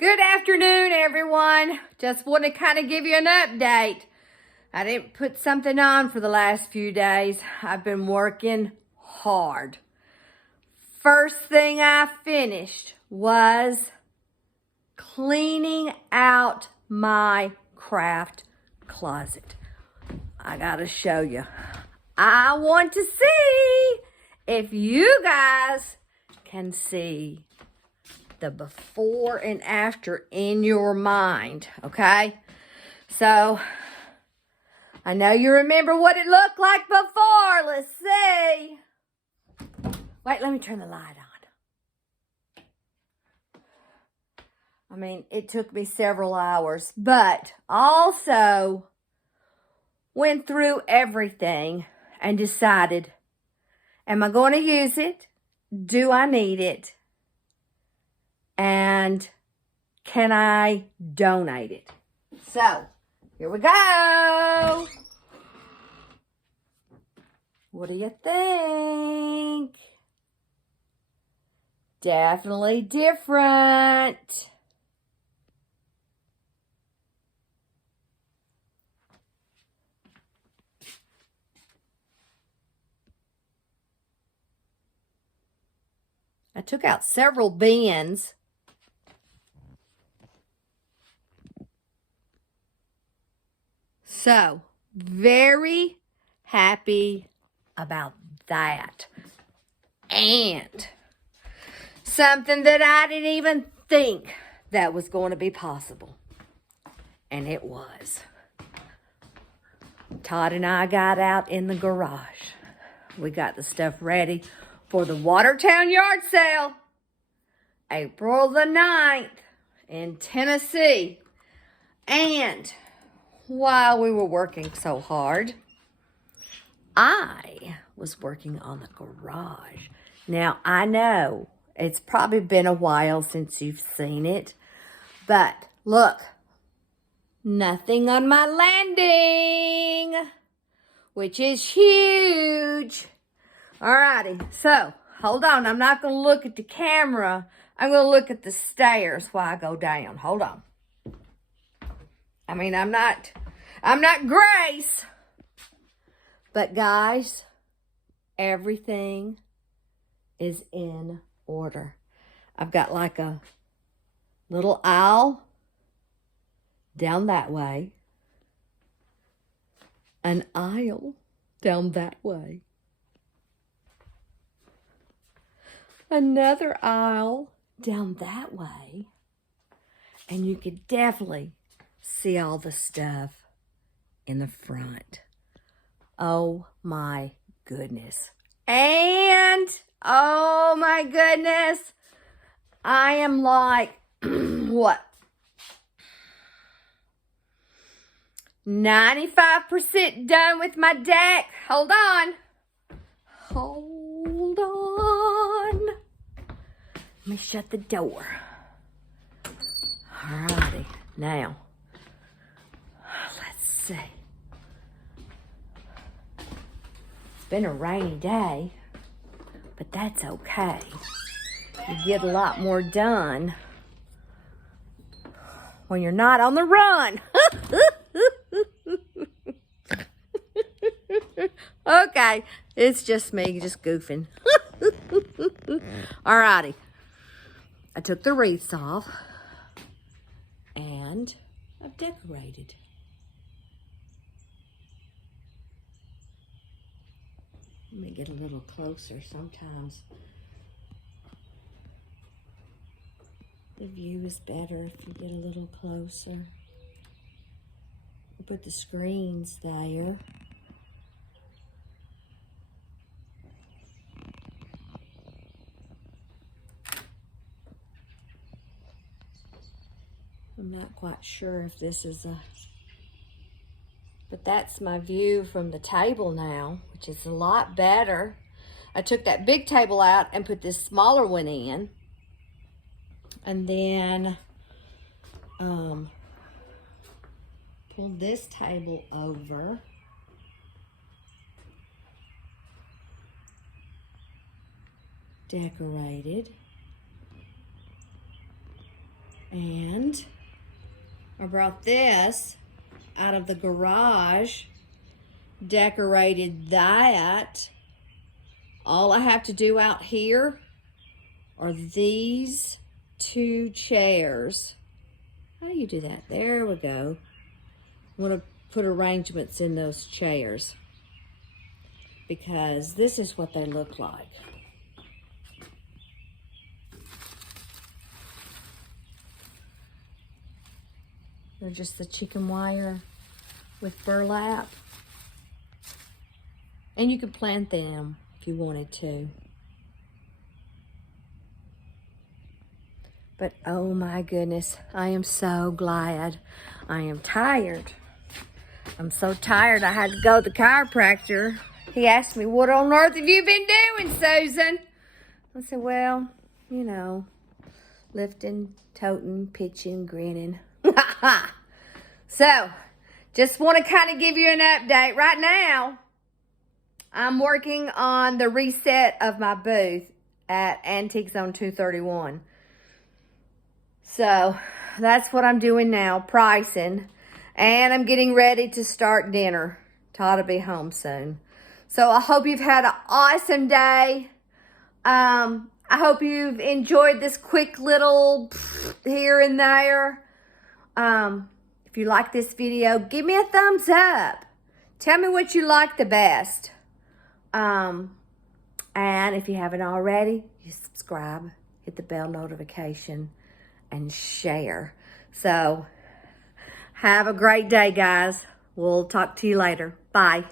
Good afternoon, everyone. Just want to kind of give you an update. I didn't put something on for the last few days. I've been working hard. First thing I finished was cleaning out my craft closet. I gotta show you. I want to see if you guys can see the before and after in your mind, okay? So, I know you remember what it looked like before. Let's see. Wait, let me turn the light on. I mean, it took me several hours, but also went through everything and decided, am I going to use it? Do I need it? And can I donate it? So, here we go. What do you think? Definitely different. I took out several bins. So, very happy about that. And something that I didn't even think that was going to be possible. And it was. Todd and I got out in the garage. We got the stuff ready for the Watertown yard sale. April the 9th in Tennessee. And while we were working so hard, I was working on the garage. Now, I know it's probably been a while since you've seen it, but look, nothing on my landing, which is huge. Alrighty, so hold on. I'm not going to look at the camera. I'm going to look at the stairs while I go down. Hold on. I mean, I'm not Grace. But guys, everything is in order. I've got like a little aisle down that way. An aisle down that way. Another aisle down that way. And you could definitely see all the stuff in the front. Oh my goodness. And, oh my goodness, I am like, what? 95% done with my deck. Hold on. Hold on. Let me shut the door. Alrighty, now, let's see. It's been a rainy day, but that's okay. You get a lot more done when you're not on the run. Okay, it's just me, just goofing. Alrighty. I took the wreaths off. And I've decorated. Let me get a little closer. Sometimes the view is better if you get a little closer. I put the screens there. I'm not quite sure if this is but that's my view from the table now, which is a lot better. I took that big table out and put this smaller one in. And then pulled this table over. Decorated. And I brought this out of the garage, decorated that. All I have to do out here are these 2 chairs. How do you do that? There we go. I want to put arrangements in those chairs because this is what they look like. They're just the chicken wire with burlap. And you could plant them if you wanted to. But oh my goodness, I am so glad. I am tired. I'm so tired I had to go to the chiropractor. He asked me, what on earth have you been doing, Susan? I said, well, you know, lifting, toting, pitching, grinning. So, just want to kind of give you an update. Right now, I'm working on the reset of my booth at Antique Zone 231. So, that's what I'm doing now, pricing. And I'm getting ready to start dinner. Todd will be home soon. So, I hope you've had an awesome day. I hope you've enjoyed this quick little here and there. If you like this video, give me a thumbs up. Tell me what you like the best. And if you haven't already, you subscribe, hit the bell notification, and share. So, have a great day, guys. We'll talk to you later. Bye.